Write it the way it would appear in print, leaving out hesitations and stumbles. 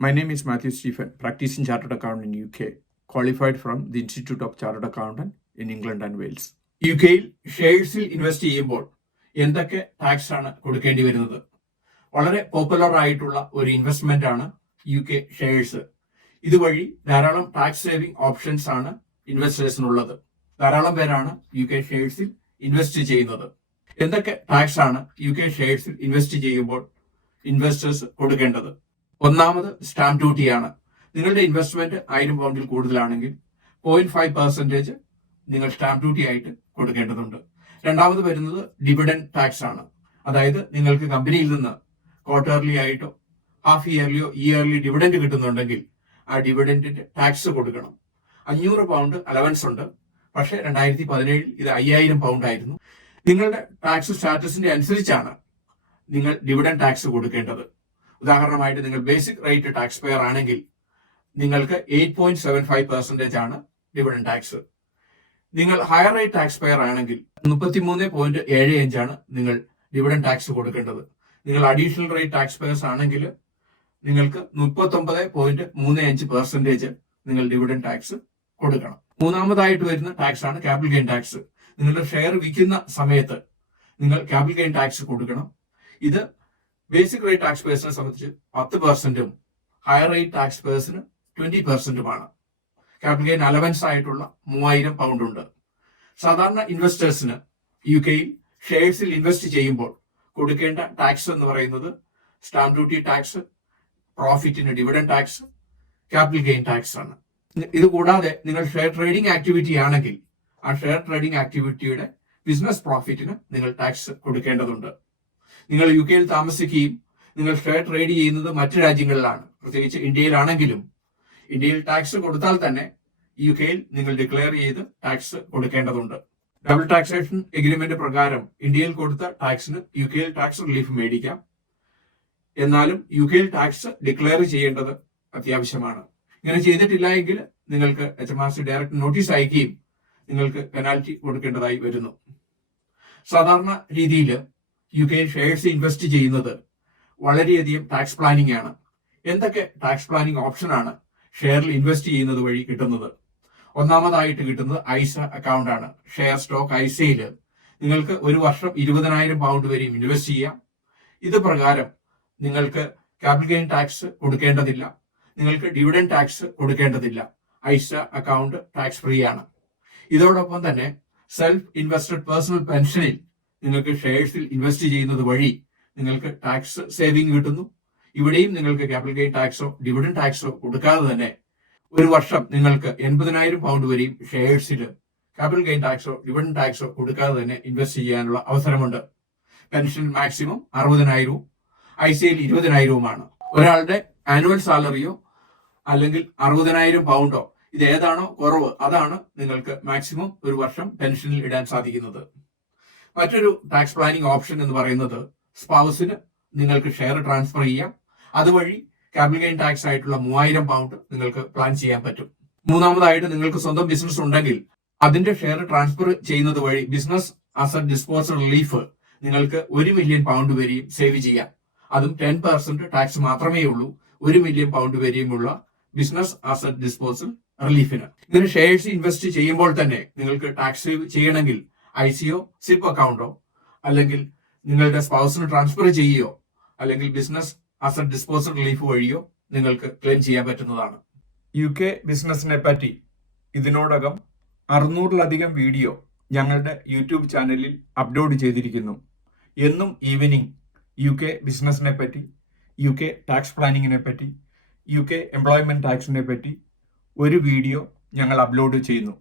My name is Matthew Stephen, practicing chartered accountant in UK, qualified from the Institute of Chartered Accountant in England and Wales. യുകെയിൽ ഷെയർസിൽ invest ചെയ്യുമ്പോൾ എന്തൊക്കെ tax ആണ് കൊടുക്കേണ്ടി വരുന്നത്? വളരെ പോപ്പുലർ ആയിട്ടുള്ള ഒരു ഇൻവെസ്റ്റ്മെന്റ് ആണ് UK ഷെയർസ്. ഇതുവഴി ധാരാളം ടാക്സ് സേവിംഗ് ഓപ്ഷൻസ് ആണ് ഇൻവെസ്റ്റേഴ്സിനുള്ളത്. ധാരാളം പേരാണ് UK ഷെയർസിൽ ഇൻവെസ്റ്റ് ചെയ്യുന്നത്. എന്തൊക്കെ ടാക്സ് ആണ് UK ഷെയർസിൽ ഇൻവെസ്റ്റ് ചെയ്യുമ്പോൾ ഇൻവെസ്റ്റേഴ്സ് കൊടുക്കേണ്ടത്? ഒന്നാമത് സ്റ്റാമ്പ് ഡ്യൂട്ടിയാണ്. നിങ്ങളുടെ ഇൻവെസ്റ്റ്മെന്റ് 1000 പൗണ്ടിൽ കൂടുതലാണെങ്കിൽ 0.5% നിങ്ങൾ സ്റ്റാമ്പ് ഡ്യൂട്ടി ആയിട്ട് കൊടുക്കേണ്ടതുണ്ട്. രണ്ടാമത് വരുന്നത് ഡിവിഡൻഡ് ടാക്സ് ആണ്. അതായത് നിങ്ങൾക്ക് കമ്പനിയിൽ നിന്ന് ക്വാർട്ടർലി ആയിട്ടോ ഹാഫ് ഇയർലിയോ ഇയർലി ഡിവിഡൻഡ് കിട്ടുന്നുണ്ടെങ്കിൽ ആ ഡിവിഡൻഡിന്റെ ടാക്സ് കൊടുക്കണം. 500 പൗണ്ട് അലവൻസ് ഉണ്ട്. പക്ഷേ 2017 ഇത് 5000 പൗണ്ട് ആയിരുന്നു. നിങ്ങളുടെ ടാക്സ് സ്റ്റാറ്റസിന്റെ അനുസരിച്ചാണ് നിങ്ങൾ ഡിവിഡൻഡ് ടാക്സ് കൊടുക്കേണ്ടത്. ഉദാഹരണമായിട്ട് നിങ്ങൾ ബേസിക് റേറ്റ് ടാക്സ് പെയർ ആണെങ്കിൽ നിങ്ങൾക്ക് 8.75% ആണ് ഡിവിഡൻഡ് ടാക്സ്. നിങ്ങൾ ഹയർ റേറ്റ് ടാക്സ് പെയർ ആണെങ്കിൽ 33.75 ആണ് നിങ്ങൾ ഡിവിഡൻഡ് ടാക്സ് കൊടുക്കേണ്ടത്. നിങ്ങൾ അഡീഷണൽ റേറ്റ് ടാക്സ് പെയർസ് ആണെങ്കിൽ നിങ്ങൾക്ക് 39.35% നിങ്ങൾ ഡിവിഡൻഡ് ടാക്സ് കൊടുക്കണം. മൂന്നാമതായിട്ട് വരുന്ന ടാക്സ് ആണ് ക്യാപിറ്റൽ ഗെയിൻ ടാക്സ്. നിങ്ങളുടെ ഷെയർ വിൽക്കുന്ന സമയത്ത് നിങ്ങൾ ക്യാപിറ്റൽ ഗെയിൻ ടാക്സ് കൊടുക്കണം. ഇത് ബേസിക് റേറ്റ് ടാക്സ് പേഴ്സിനെ സംബന്ധിച്ച് 10%, ഹയർ റേറ്റ് ടാക്സ് പേഴ്സിന് 20%. ക്യാപിറ്റൽ ഗെയിൻ അലവൻസ് ആയിട്ടുള്ള 3000 പൗണ്ട് ഉണ്ട്. സാധാരണ ഇൻവെസ്റ്റേഴ്സിന് യുകെയിൽ ഷെയർസിൽ ഇൻവെസ്റ്റ് ചെയ്യുമ്പോൾ കൊടുക്കേണ്ട ടാക്സ് എന്ന് പറയുന്നത് സ്റ്റാമ്പ് ഡ്യൂട്ടി ടാക്സ്, പ്രോഫിറ്റിന് dividend tax, capital gain tax ആണ്. ഇത് കൂടാതെ നിങ്ങൾ ഷെയർ ട്രേഡിംഗ് ആക്ടിവിറ്റി ആണെങ്കിൽ ആ ഷെയർ ട്രേഡിംഗ് ആക്ടിവിറ്റിയുടെ ബിസിനസ് പ്രോഫിറ്റിന് നിങ്ങൾ ടാക്സ് കൊടുക്കേണ്ടതുണ്ട്. നിങ്ങൾ യുകെയിൽ താമസിക്കുകയും നിങ്ങൾ ഷെയർ ട്രേഡ് ചെയ്യുന്നത് മറ്റു രാജ്യങ്ങളിലാണ്, പ്രത്യേകിച്ച് ഇന്ത്യയിലാണെങ്കിലും ഇന്ത്യയിൽ ടാക്സ് കൊടുത്താൽ തന്നെ യുകെയിൽ നിങ്ങൾ ഡിക്ലെയർ ചെയ്ത് ടാക്സ് കൊടുക്കേണ്ടതുണ്ട്. ഡബിൾ ടാക്സേഷൻ എഗ്രിമെന്റ് പ്രകാരം ഇന്ത്യയിൽ കൊടുത്ത ടാക്സിന് യുകെയിൽ ടാക്സ് റിലീഫ് മേടിക്കാം. എന്നാലും യുകെയിൽ ടാക്സ് ഡിക്ലെയർ ചെയ്യേണ്ടത് അത്യാവശ്യമാണ്. ഇങ്ങനെ ചെയ്തിട്ടില്ല എങ്കിൽ നിങ്ങൾക്ക് HMRC ഡയറക്റ്റ് നോട്ടീസ് അയക്കുകയും നിങ്ങൾക്ക് പെനാൽറ്റി കൊടുക്കേണ്ടതായി വരുന്നു. സാധാരണ രീതിയിൽ യുകെയിൽ ഷെയർസ് ഇൻവെസ്റ്റ് ചെയ്യുന്നത് വളരെയധികം ടാക്സ് പ്ലാനിംഗ് ആണ്. എന്തൊക്കെ ടാക്സ് പ്ലാനിംഗ് ഓപ്ഷൻ ആണ് ഷെയറിൽ ഇൻവെസ്റ്റ് ചെയ്യുന്നത് വഴി കിട്ടുന്നത്? ഒന്നാമതായിട്ട് കിട്ടുന്നത് ഐസ അക്കൗണ്ട് ആണ്. ഷെയർ സ്റ്റോക്ക് ഐസയിൽ നിങ്ങൾക്ക് ഒരു വർഷം 20,000 പൗണ്ട് വരെയും ഇൻവെസ്റ്റ് ചെയ്യാം. ഇത് പ്രകാരം നിങ്ങൾക്ക് ക്യാപിറ്റൽ ഗെയിൻ ടാക്സ് കൊടുക്കേണ്ടതില്ല, നിങ്ങൾക്ക് ഡിവിഡൻഡ് ടാക്സ് കൊടുക്കേണ്ടതില്ല. ഐസ അക്കൗണ്ട് ടാക്സ് ഫ്രീ ആണ്. ഇതോടൊപ്പം തന്നെ സെൽഫ് ഇൻവെസ്റ്റഡ് പേഴ്സണൽ പെൻഷനിൽ നിങ്ങൾക്ക് ഷെയർസിൽ ഇൻവെസ്റ്റ് ചെയ്യുന്നത് വഴി നിങ്ങൾക്ക് ടാക്സ് സേവിംഗ് കിട്ടുന്നു. ഇവിടെയും നിങ്ങൾക്ക് ക്യാപിറ്റൽ ഗെയിൻ ടാക്സോ ഡിവിഡൻഡ് ടാക്സോ കൊടുക്കാതെ തന്നെ ഒരു വർഷം നിങ്ങൾക്ക് 80,000 പൗണ്ട് വരെയും ഷെയർസിൽ ക്യാപിറ്റൽ ഗെയിൻ ടാക്സോ ഡിവിഡൻഡ് ടാക്സോ കൊടുക്കാതെ തന്നെ ഇൻവെസ്റ്റ് ചെയ്യാനുള്ള അവസരമുണ്ട്. Pension maximum 60,000, ഐസിയിൽ 20,000. ഒരാളുടെ ആനുവൽ സാലറിയോ അല്ലെങ്കിൽ 60,000 പൗണ്ടോ ഇത് ഏതാണോ കുറവ് അതാണ് നിങ്ങൾക്ക് മാക്സിമം ഒരു വർഷം പെൻഷനിൽ ഇടാൻ സാധിക്കുന്നത്. മറ്റൊരു ടാക്സ് പ്ലാനിംഗ് ഓപ്ഷൻ എന്ന് പറയുന്നത് സ്പൗസിന് നിങ്ങൾക്ക് ഷെയർ ട്രാൻസ്ഫർ ചെയ്യാം. അതുവഴി ക്യാപിറ്റൽ ഗെയിൻ ടാക്സ് ആയിട്ടുള്ള 3000 പൗണ്ട് നിങ്ങൾക്ക് പ്ലാൻ ചെയ്യാൻ പറ്റും. മൂന്നാമതായിട്ട് നിങ്ങൾക്ക് സ്വന്തം ബിസിനസ് ഉണ്ടെങ്കിൽ അതിന്റെ ഷെയർ ട്രാൻസ്ഫർ ചെയ്യുന്നത് വഴി ബിസിനസ് അസറ്റ് ഡിസ്പോസൽ റിലീഫ് നിങ്ങൾക്ക് 1 മില്യൺ പൗണ്ട് വരെയും സേവ് ചെയ്യാം. അതും 10% ടാക്സ് മാത്രമേ ഉള്ളൂ 1 മില്യൺ പൗണ്ട് വരെയുമുള്ള ബിസിനസ് അസറ്റ് ഡിസ്പോസൽ റിലീഫിന്. ഇങ്ങനെ ഷെയർസ് ഇൻവെസ്റ്റ് ചെയ്യുമ്പോൾ തന്നെ നിങ്ങൾക്ക് ടാക്സ് സേവ് ചെയ്യണമെങ്കിൽ ഐസിയോ സിപ്പ് അക്കൗണ്ടോ അല്ലെങ്കിൽ നിങ്ങളുടെ സ്പൗസിന് ട്രാൻസ്ഫർ ചെയ്യുകയോ അല്ലെങ്കിൽ ബിസിനസ് അസറ്റ് ഡിസ്പോസൽ റിലീഫ് വഴിയോ നിങ്ങൾക്ക് ക്ലെയിം ചെയ്യാൻ പറ്റുന്നതാണ്. UK ബിസിനസിനെ പറ്റി ഇതിനോടകം 600-ലധികം വീഡിയോ ഞങ്ങളുടെ യൂട്യൂബ് ചാനലിൽ അപ്ലോഡ് ചെയ്തിരിക്കുന്നു. എന്നും ഈവനിങ് UK ബിസിനസിനെ പറ്റി, UK ടാക്സ് പ്ലാനിങ്ങിനെ പറ്റി, UK എംപ്ലോയ്മെന്റ് ടാക്സിനെ പറ്റി ഒരു വീഡിയോ ഞങ്ങൾ അപ്ലോഡ് ചെയ്യുന്നു.